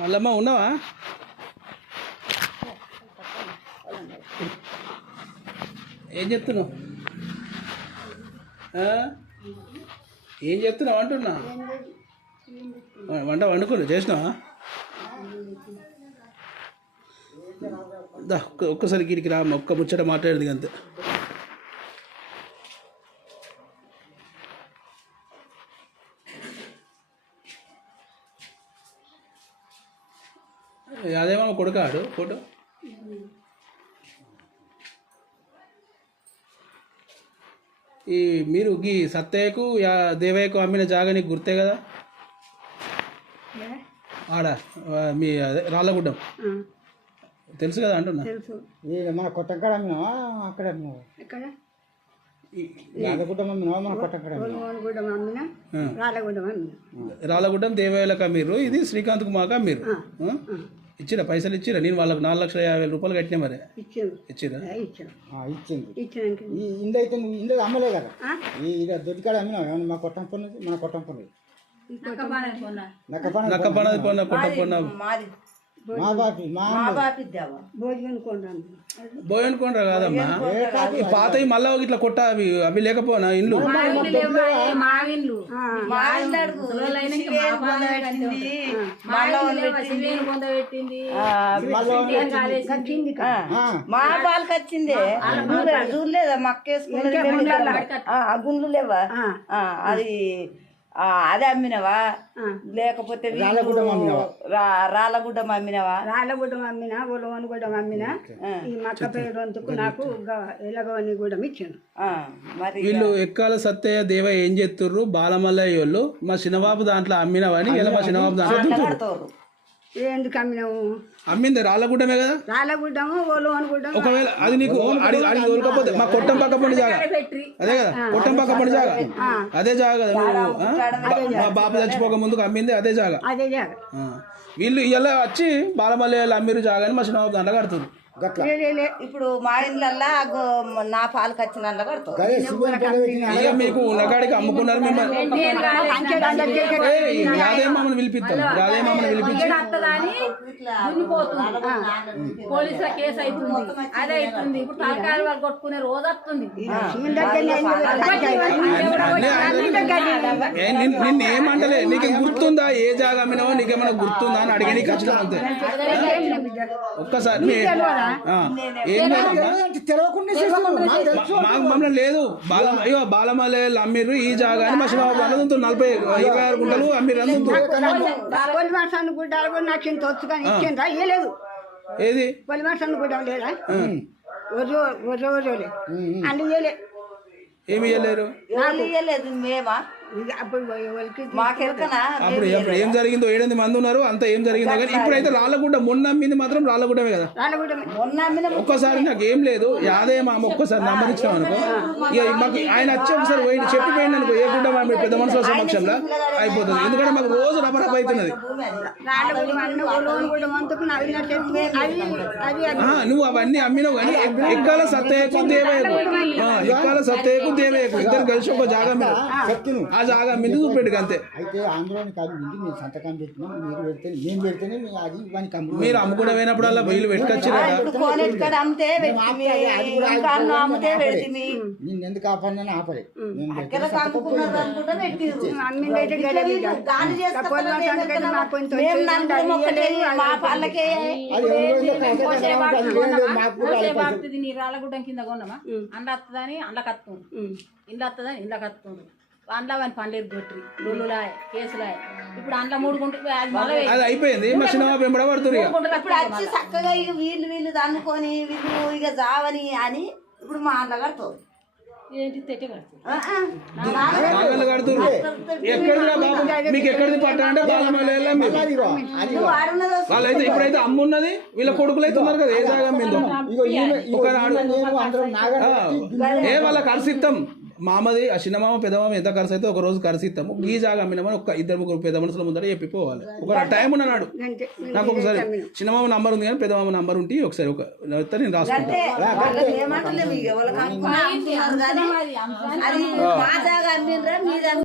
మల్లమ్మ ఉన్నావా? ఏం చెప్తున్నావు? ఏం చెప్తున్నావు అంటున్నా? వంట వండుకోలేదు చేసినావా? దా ఒక్కసారి గిరికి రా, ఒక్క ముచ్చట మాట్లాడేది అంతే. అదేమో కొడుకాడు ఫోటో. ఈ మీరు ఈ సత్తయ్యకు దేవయ్యకు అమ్మిన జాగా నీకు గుర్తే కదా? ఆడ మీ అదే రాళ్ళగుడ్డం తెలుసు కదా అంటున్నా. మన కొట్టంకాడ అమ్మినావా అక్కడ అమ్మినావా? రాళ్ళగుడ్డం దేవయ్యలకు అమ్మిర్రు, ఇది శ్రీకాంత్ కుమార్కి అమ్మిర్రు. ఇచ్చిరా పైసలు ఇచ్చిరా? నేను వాళ్ళకి 4,50,000 కట్టినా. మరి ఇచ్చిరా? ఇందైతే నువ్వు ఇందులో అమ్మలే కదా, ఈ దొడ్డికాడ అమ్మినావు ఏమన్నా? మా కొట్టం పన్నది, మన కొట్టం పన్నది నక్క పన్నది పొన్న కొట్టం పొన్న బోయన్ కొండ్రా కాదమ్మా. ఈ పాత మళ్ళా ఇట్లా కొట్ట అవి అవి లేకపోనా ఇండ్లు? మా బాలకి వచ్చింది చూడలేదా? మక్కేసుకుని గుండ్లు లేవా? అది అదే అమ్మినవా? లేకపోతే రాళ్ళగుడ్డం అమ్మినవా? రాళ్ళగుడ్డం అమ్మినా, ఒలవనగుడ్డం అమ్మినా. ఈ మక్క పేరుకు నాకు ఎలగవని కూడా ఇచ్చాను. మరి వీళ్ళు ఎక్కాల సత్తయ్య దేవయ్య ఏం చేస్తుర్రు? బాలమల్లయ్య వాళ్ళు మా చిన్నబాబు దాంట్లో అమ్మినవని ఇలా మా చిన్నబాబు దాంట్లో ఎందుకు అమ్మినావు? అమ్మింది రాళ్ళగుడ్డమే కదా. రాళ్ళగుడ్డము ఒలవనగుడ్డం. ఒకవేళ అది నీకు అడిగి దొరకపోతే మా కొట్టం పక్క పండి జాగా అదే కదా, కొట్టం పక్క పండి జాగా అదే జాగా కదా. నువ్వు మా బాబు చచ్చిపోక ముందుకు అమ్మింది అదే జాగా. అదే జాగా. వీళ్ళు ఇలా వచ్చి బాలమల్లయ్య అమ్మిరు జాగాని మా చిన్నబాబు దాంట్లో కడుతుంది. ఇప్పుడు మా ఇళ్ళల్లా నా పాలకు వచ్చిన కడతారు. ఇక మీకు ఉన్నకాడికి అమ్ముకున్నారు మిమ్మల్ని. రాధేమామని పిలిపిస్తాం, రాధేమామని పిలిపించి పోలీసుల కేసు అవుతుంది, అదే అవుతుంది. ఇప్పుడు తలకాయలు వాళ్ళు కొట్టుకునే రోజు వస్తుంది. నిన్ను ఏమంటలే, నీకు గుర్తుందా ఏ జాగా అమ్మినావో నీకేమైనా గుర్తుందా అని అడిగి నీకు ఖచ్చితంగా అంతే. ఒక్కసారి మమ్మల్ని లేదు బాలమల్లయ్య అమ్మిర్రు ఈ జాగా అని మసిబాబు అన్నది 26 గుంటలు అమ్మిర్రు అందుతుంది. ఏది ఏమి ఇవ్వలేరు? మేమా అప్పుడు ఏం జరిగిందో 7 మంది ఉన్నారు, అంత ఏం జరిగిందో కానీ ఇప్పుడైతే రాళ్ళగుడ్డ మొన్న అమ్మింది మాత్రం రాళ్ళగుడ్డమే కదా. ఒక్కసారి నాకు ఏం లేదు యాదే మామ ఒక్కసారి నంబర్ ఇచ్చాం అనుకో, ఇక మాకు ఆయన వచ్చి ఒకసారి పోయింది చెప్పిపోయింది అనుకో, ఏ గుడ్డ మామ పెద్ద మనుషుల సమక్షంలో అయిపోతుంది. ఎందుకంటే మాకు రోజు రబరబ్ అవుతున్నది. నువ్వు అవన్నీ అమ్మినావు కానీ ఎక్కాల సత్తయ్యకు దేవయ్యకు, ఎక్కాల సత్తయ్యకు దేవయ్యకు ఇద్దరు కలిసి ఒక జాగా మీద ఆ జాగా మింది చూపెట్టుకు అంతే. అయితే ఆంధ్రోని కాదు మీరు సంతకం పెట్టినా మీరు పెడితే నేను పెడితేనే అది మీరు అమ్ముకునే పోయినప్పుడు అలా బయలు పెట్టుకొచ్చిరా? నేను ఎందుకు ఆపన్నా ఆపలే. రాళ్ళగుడ్డం కింద కొన్నామా అండ్ల వస్తుందని అండ్ల కత్తుంది, ఇండ్ల వస్తుందని ఇండ్ల కత్తుంది. అందులో ఆయన పండ్లేదు గొట్టి లొల్లులాయ కేసులాయ. ఇప్పుడు అందులో 3 గుంటలు అది అయిపోయింది. ఇప్పుడు వచ్చి చక్కగా ఇక వీళ్ళు దన్నుకొని వీళ్ళు ఇక జావని అని ఇప్పుడు మా అందులో కడతారు. ఏంటి తెట్టే కడుతుంది మీకు ఎక్కడిది పట్ట అంటే బాలమల్లయ్య వాళ్ళైతే ఇప్పుడైతే అమ్మున్నది వీళ్ళ కొడుకులు అయితే ఉన్నారు కదా ఏ జాగా మీద ఏ వాళ్ళ కలిసిస్తాం. మామది ఆ చిన్నమామ పెద్దమామ ఎంత ఖర్చు అయితే ఒక రోజు ఖర్చు ఇస్తాము. ఈ జాగా అమ్మినామని ఒక 2-3 పెద్ద మనుషుల ముందర చెప్పిపోవాలి. ఒక టైం ఉన్నాడు నాకు. ఒకసారి చిన్నమామ నంబర్ ఉంది కానీ పెద్దమామ నంబర్ ఉంటే ఒకసారి నేను రాసుకుంటాను.